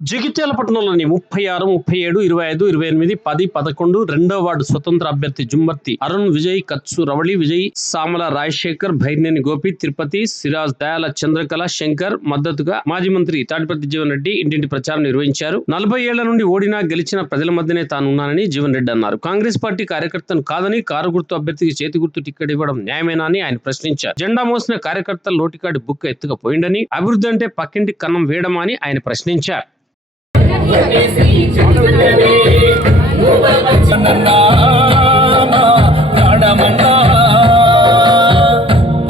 జగిత్యాల పట్టణంలోని 36, 37, 25, 28, 10, 11 రెండో వార్డు స్వతంత్ర అభ్యర్థి జుంబర్తి అరుణ్ విజయ్, కత్సు రవళి విజయ్, సామల రాజశేఖర్, భైర్నేని గోపి, తిరుపతి, సిరాజ్, దయాల, చంద్రకళ, శంకర్ మద్దతుగా మాజీ మంత్రి తాడిపత్రి జీవన్ రెడ్డి ఇంటింటి ప్రచారం నిర్వహించారు. 40 ఏళ్ల నుండి ఓడినా గెలిచిన ప్రజల మధ్యనే తానున్నానని జీవన్ రెడ్డి అన్నారు. కాంగ్రెస్ పార్టీ కార్యకర్తను కాదని కారు గుర్తు అభ్యర్థికి చేతి గుర్తు టికెట్ ఇవ్వడం న్యాయమేనా అని ఆయన ప్రశ్నించారు. జెండా మోసిన కార్యకర్తల నోటికాడి బుక్ ఎత్తుకపోయిందని, అభివృద్ధి అంటే పక్కింటి కన్నం వేయడమా అని ఆయన ప్రశ్నించారు.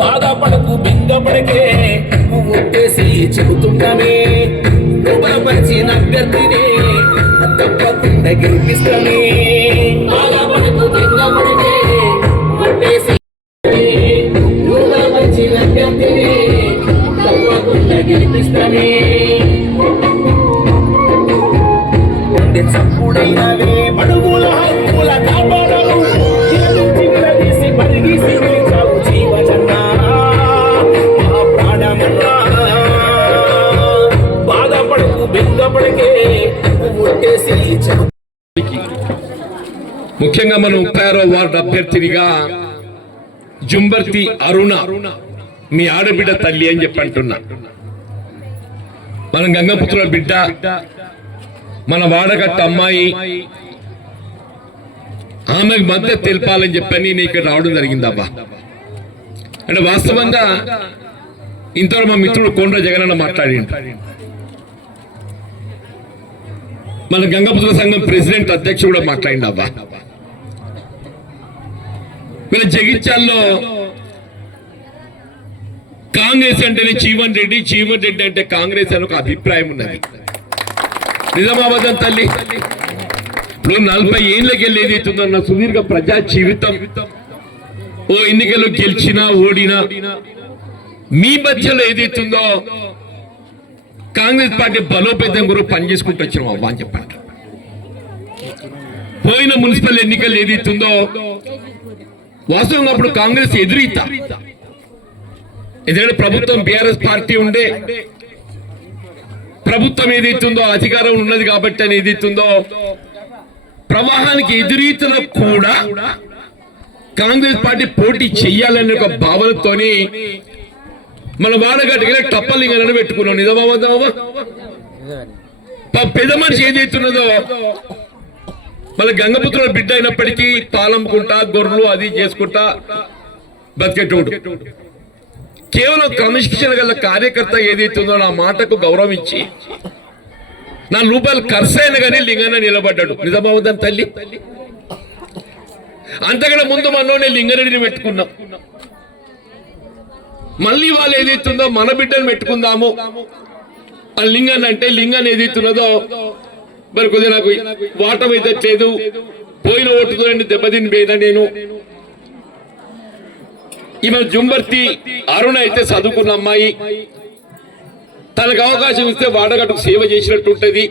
బాధపడకు బెంగపడకే ఒట్టేసి చెబుతున్నానే ఉపరపరిచిన అభ్యర్థిని తప్పకుండా గెలిపిస్తానే. బాధపడకు బెంగపడకే ఒట్టేసి ఉపరపరిచిన అభ్యర్థిని తప్పకుండా గెలిపిస్తానే. చప్పుడైనవే బడుగుల హక్కుల కాపాడలు తీసి పరిగీసి జీవనన్నా మా ప్రాణమన్నా బాధపడకు బెంగపడకే ఒట్టేసి. ముఖ్యంగా మనం 36వ వార్డు అభ్యర్థినిగా జుంబర్తి అరుణ మీ ఆడబిడ్డ తల్లి అని చెప్పి అంటున్నా. మనం గంగపుత్రుల బిడ్డ, మన వాడగట్ట అమ్మాయి, ఆమెకు మద్దతు తెలపాలని చెప్పని నేను ఇక్కడ రావడం జరిగిందబ్బా. అంటే వాస్తవంగా ఇంతవరకు మా మిత్రుడు కొండ్ర జగనన్న మాట్లాడిండు. మన గంగపుత్ర సంఘం ప్రెసిడెంట్ అధ్యక్షుడు కూడా మాట్లాడిండు అబ్బా. మన జగిత్యాల్లో కాంగ్రెస్ అంటేనే జీవన్ రెడ్డి, జీవన్ రెడ్డి అంటే కాంగ్రెస్ అని ఒక అభిప్రాయం ఉన్నది. నిజామాబాద్ తల్లి ఇప్పుడు 40 ఏళ్ళకి వెళ్ళి ఏదైతుందన్న సుదీర్ఘ ప్రజా జీవితం, ఓ ఎన్నికల్లో గెలిచినా ఓడినా మీ మధ్యలో ఏదైతుందో కాంగ్రెస్ పార్టీ బలోపేతం గురించి పనిచేసుకుంటూ వచ్చినాం అవ్వా అని చెప్పండి. పోయిన మున్సిపల్ ఎన్నికలు ఏదైతుందో వాస్తవంగా అప్పుడు కాంగ్రెస్ ఎదురీత, ఎందుకంటే ప్రభుత్వం బీఆర్ఎస్ పార్టీ ఉండే, ప్రభుత్వం ఏదైతుందో అధికారం ఉన్నది కాబట్టి అని ఏదైతుందో ప్రవాహానికి ఎదురీతలో కూడా కాంగ్రెస్ పార్టీ పోటీ చెయ్యాలనే ఒక భావనతోని మన వాడగట్టుగా టప్పలింగాలను పెట్టుకున్నాం. నిజమావద్దామా? పెద్ద మనిషి ఏదైతున్నదో మన గంగపుత్రుల బిడ్డ అయినప్పటికీ పాలమ్ముకుంటా గొర్రెలు అది చేసుకుంటా బతికేటోడు, కేవలం క్రమశిక్షణ గల కార్యకర్త ఏదైతుందో నా మాటకు గౌరవం ఇచ్చి ₹4 ఖర్చు అయినా కానీ లింగన్న నిలబడ్డాడు. నిజామాబాద్ తల్లి అంతకన్నా ముందు మనలోనే లింగారెడ్డిని పెట్టుకున్నాం. మళ్ళీ వాళ్ళు ఏదైతుందో మన బిడ్డను పెట్టుకుందాము ఆ లింగన్న అంటే లింగాన్ని ఏదైతున్నదో మరి కొద్దిగా నాకు వాటం అయితే లేదు, పోయిన ఓటుతో దెబ్బతిని పోయినా నేను. ఈమె జుంబర్తి అరుణ అయితే చదువుకున్న అమ్మాయి, తనకు అవకాశం ఇస్తే వాడగట్టుకు సేవ చేసినట్టు ఉంటది.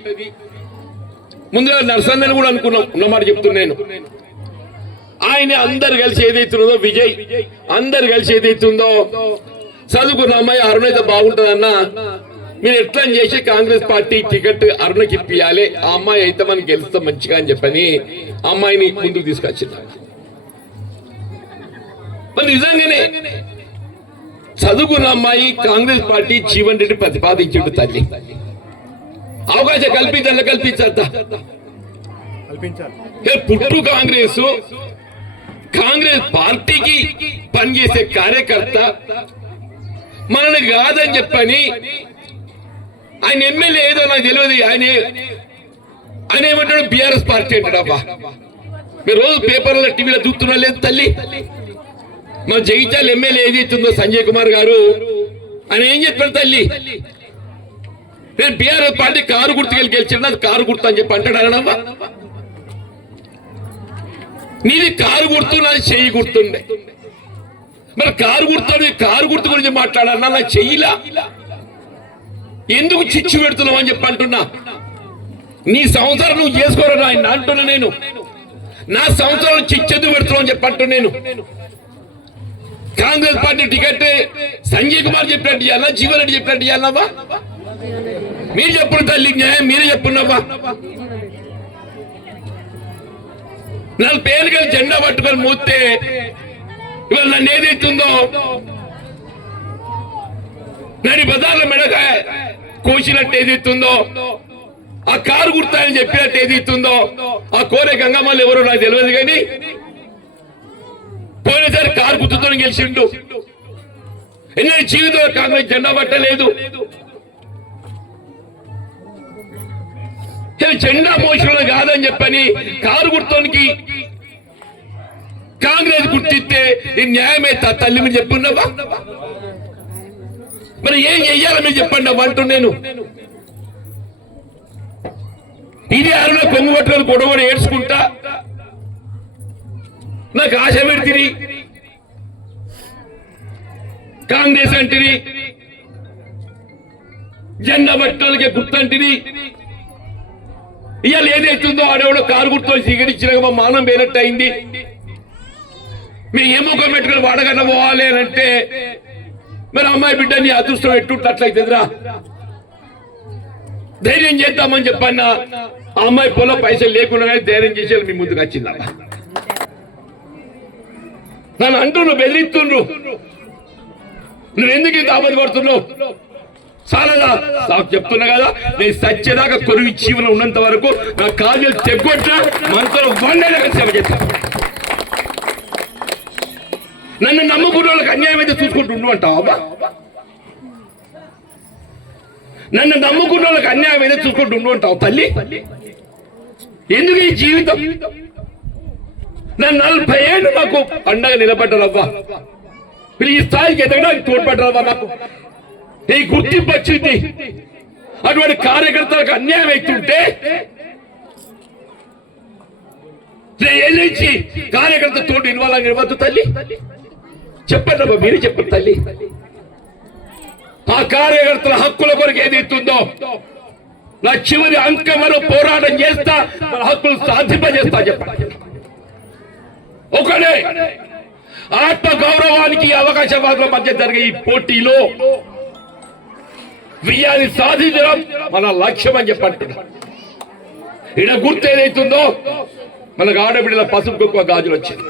ముందుగా నర్సన్నని కూడా అనుకున్నాం, ఉన్నమాట చెప్తున్నాను. ఆయన అందరు కలిసి ఏదైతున్నదో విజయ్ అందరు కలిసి ఏదైతుందో చదువుకున్న అమ్మాయి అరుణ అయితే బాగుంటుందన్నా, మీరు ఎట్లా చేసి కాంగ్రెస్ పార్టీ టికెట్ అరుణకి ఇప్పియాలి, ఆ అమ్మాయి అయితే మనం గెలుస్తాం మంచిగా అని చెప్పని అమ్మాయిని ముందుకు తీసుకొచ్చింది. మరి నిజంగానే చదువుకున్న అమ్మాయి కాంగ్రెస్ పార్టీ జీవన్ రెడ్డి ప్రతిపాదించిండు. తల్లి అవకాశం కల్పించద్దా? పుట్టు కాంగ్రెస్ పార్టీకి పనిచేసే కార్యకర్త మనల్ని కాదని చెప్పని ఆయన ఎమ్మెల్యే ఏదో నాకు తెలియదు, ఆయన ఏమంటాడు బీఆర్ఎస్ పార్టీ అంటాడు. అబ్బా మీరు రోజు పేపర్లో టీవీలో చూస్తున్నా లేదు తల్లి? మన జగిత్యాల ఎమ్మెల్యే ఏదైతుందో సంజయ్ కుమార్ గారు ఆయన ఏం చెప్పారు తల్లి? నేను బీఆర్ఎస్ పార్టీ కారు గుర్తుకెళ్ళి గెలిచిన కారు గుర్తు అని చెప్పి అంటాడు. అనమ్మా నీది కారు గుర్తు, నాది చెయ్యి గుర్తుండే. మరి కారు గుర్తు గురించి మాట్లాడాలన్నా నా చెయ్యిలా ఎందుకు చిచ్చు పెడుతున్నావు అని చెప్పి అంటున్నా. నీ సంవత్సరం నువ్వు చేసుకోరా ఆయన అంటున్నా. నేను నా సంవత్సరం చిచ్చెందుకు పెడుతున్నావు అని చెప్పి అంటున్నా. నేను కాంగ్రెస్ పార్టీ టికెట్ సంజయ్ కుమార్ చెప్పినట్టు ఇవ్వాలా, జీవన్ రెడ్డి చెప్పినట్టు ఇవ్వాలవా? మీరు చెప్పుడు తల్లి న్యాయం మీరే చెప్పున్నావా 40 ఏళ్ళుగా జెండా పట్టుకొని మూస్తే ఇవాళ నన్ను ఏదైతుందో నన్ను బజార్లో మెడగా కోసినట్టు ఏదైతుందో ఆ కారు గుర్తాయని చెప్పినట్టు ఏదైతుందో ఆ కోరే గంగమ్మలు ఎవరో నాకు తెలియదు కానీ పోయినసారి కారు గుర్తుతో గెలిచిండు ఎన్నో జీవితంలో కాంగ్రెస్ జెండా పట్టలేదు జెండా మోసంలో కాదని చెప్పని కారు గుర్తోనికి కాంగ్రెస్ గుర్తిస్తే ఇది న్యాయమే తల్లి మీరు చెప్పున్నావా మరి ఏం చెయ్యాలో మీరు చెప్పండి అంటూ నేను ఇది అరుణ కొంగు పట్టుకొని గొడవ ఏడ్చుకుంటా నాకు ఆశ పెడితిరి కాంగ్రెస్ అంటిరి జెండా పట్టుకోలకే గుర్తంటిరి ఇవాళ ఏదైతుందో ఆడేవాడు కారు గుర్తులు స్వీకరించిన మా మానం వేనట్టు అయింది మేము ఏ ముఖం పెట్టుకుని వాడగట్ట పోవాలి అని అంటే మరి అమ్మాయి బిడ్డ నీ అదృష్టం ఎట్టుంటే అట్లయితేదిరా ధైర్యం చేద్దామని చెప్పన్నా ఆ అమ్మాయి పొలం పైసలు లేకుండా ధైర్యం చేసేది మీ ముందుకు వచ్చిందా నన్ను అంటూ నువ్వు బెదిరిస్తుండ్రు నువ్వు ఎందుకు ఇంత ఆపద పడుతున్నావు చాలదా నాకు చెప్తున్నా కదా నేను సత్యదాకా కొరువి జీవనం ఉన్నంత వరకు నా కాజలు తెగ్గొట్టా మనతో వండేదాకా సేవ చేస్తాను నన్ను నమ్ముకున్న వాళ్ళకి అన్యాయం అయితే చూసుకుంటుండు అంటావా నన్ను నమ్ముకున్న వాళ్ళకి అన్యాయం అయితే చూసుకుంటుండు అంటావు తల్లి ఎందుకు ఈ జీవితం నన్ను 40 ఏళ్ళు నాకు పండగ నిలబడ్డారవ్వా ఈ స్థాయికి ఎదగడానికి తోడ్పడ్డారవ్వా నాకు ఈ గుర్తింపు వచ్చింది అటువంటి కార్యకర్తలకు అన్యాయం అవుతుంటే ఏలించి కార్యకర్త తోటి ఇన్వాల్వ్ ఇవ్వద్దు తల్లి చెప్పండి అబ్బా మీరు చెప్పండి తల్లి ఆ కార్యకర్తల హక్కుల కొరకు ఏది ఇస్తుందో నా చివరి అంకం వరకు పోరాటం చేస్తా మన హక్కులు సాధింపజేస్తా చెప్పండి ఒకడే ఆత్మ గౌరవానికి అవకాశవాదుల మధ్య జరిగే ఈ పోటీలో విజయాన్ని సాధించడం మన లక్ష్యం అని చెప్పంటున్నా ఈడ గుర్తు ఏదైతుందో మనకు ఆడబిడ్డల పసుపు కుక్కువ గాజులు వచ్చింది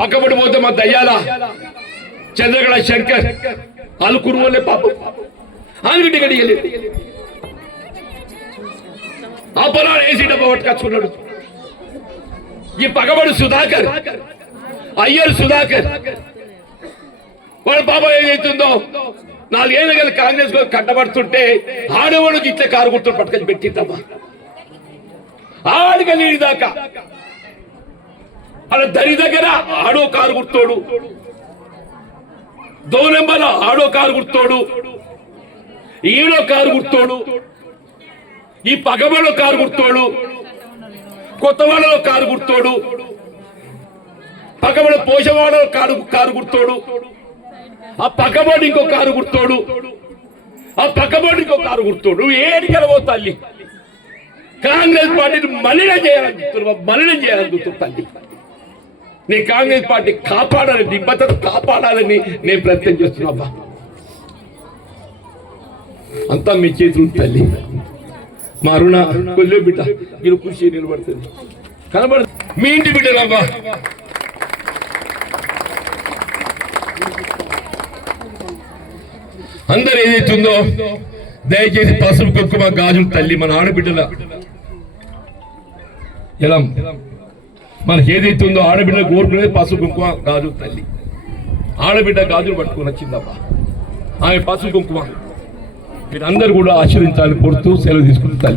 పక్కబడి పోతే మా దయ్యాల చంద్రగడ శంకర్ అలుకురు వాళ్ళే పాపం ఆనికి టికెట్ ఇవ్వలేదు ఆ పొలాలు ఏసీ డబ్బా పట్టుకొచ్చుకున్నాడు ఈ పక్కబడి సుధాకర్ అయ్యర్ సుధాకర్ వాళ్ళ పాపం ఏదైతుందో 4 ఏళ్ళ గల కాంగ్రెస్ కట్టబడుతుంటే ఆడవాళ్ళకి ఇట్లా కారు గుర్తులు పట్టుకొని పెట్టిద్దమ్మా ఆడిగా నీడి దాకా అలా దరి దగ్గర ఆడో కారు గుర్తోడు దోనెంబల ఆడో కారు గుర్తోడు ఈడో కారు గుర్తోడు ఈ పగబలో కారు గుర్తోడు కొత్తవాడలో కారు గుర్తోడు పక్కబడి పోషవాడలో కారు గుర్తోడు ఆ పక్కబడి ఇంకో కారు గుర్తోడు ఆ పక్కబడి ఇంకో కారు గుర్తోడు ఏడికి వెళ్ళబో తల్లి కాంగ్రెస్ పార్టీని మలినం చేయాలని చూస్తున్నా తల్లి నేను కాంగ్రెస్ పార్టీ కాపాడాలని నిబద్ధత కాపాడాలని నేను ప్రయత్నం చేస్తున్నా అంతా మీ చేతులు తల్లి మా అరుణ కొల్లే బిడ్డ మీరు కృషి నిలబడుతుంది కనబడు మీ ఇంటి బిడ్డలవ్వా అందరు ఏదైతుందో దయచేసి పసుపు కుంకుమ గాజులు తల్లి మన ఆడబిడ్డల ఎలా మనకి ఏదైతుందో ఆడబిడ్డ కోరుకునేది పసుపు కుంకుమ గాజులు తల్లి ఆడబిడ్డ గాజులు పట్టుకుని వచ్చిందమ్మా ఆమె పసుపు కుంకుమ మీరందరూ కూడా ఆశీర్వించాలని కోరుతూ సెలవు తీసుకుని తల్లి